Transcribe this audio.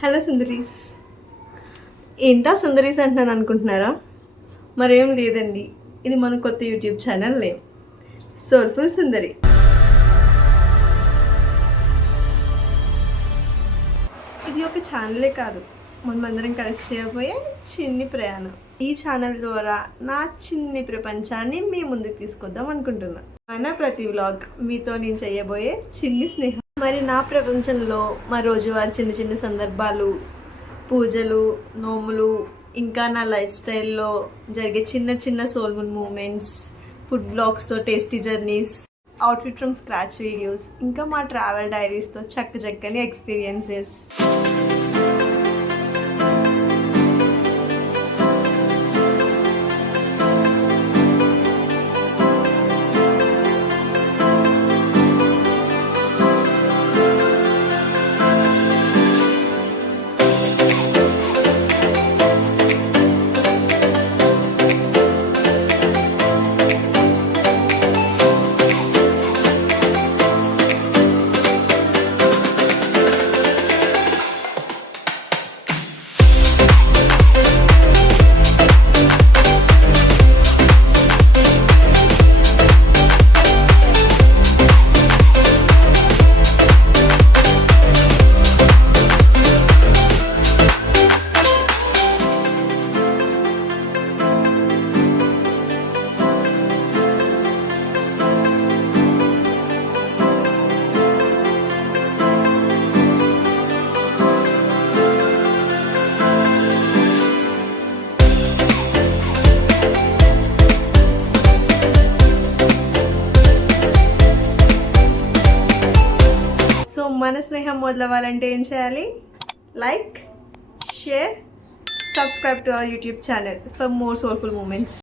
హలో సుందరీస్. ఏంటా సుందరీస్ అంటున్నాను అనుకుంటున్నారా? మరేం లేదండి, ఇది మన కొత్త యూట్యూబ్ ఛానల్ నేమ్ సోల్ఫుల్ సుందరి. ఇది ఒక ఛానలే కాదు, మనమందరం కలిసి చేయబోయే చిన్ని ప్రయాణం. ఈ ఛానల్ ద్వారా నా చిన్ని ప్రపంచాన్ని మీ ముందుకు తీసుకొద్దాం అనుకుంటున్నా. మన ప్రతి వ్లాగ్ మీతో నేను చేయబోయే చిన్ని స్నేహం. మరి నా ప్రపంచంలో మా రోజువారి చిన్న చిన్న సందర్భాలు, పూజలు, నోములు, ఇంకా నా లైఫ్ స్టైల్లో జరిగే చిన్న చిన్న సోల్ఫుల్ మూమెంట్స్, ఫుడ్ బ్లాగ్స్తో tasty journeys, outfit from scratch videos, ఇంకా మా ట్రావెల్ డైరీస్తో చక్కని ఎక్స్పీరియన్సెస్. మన స్నేహం మొదలవ్వాలంటే ఏం చేయాలి? Like, share, subscribe to our YouTube channel for more soulful moments.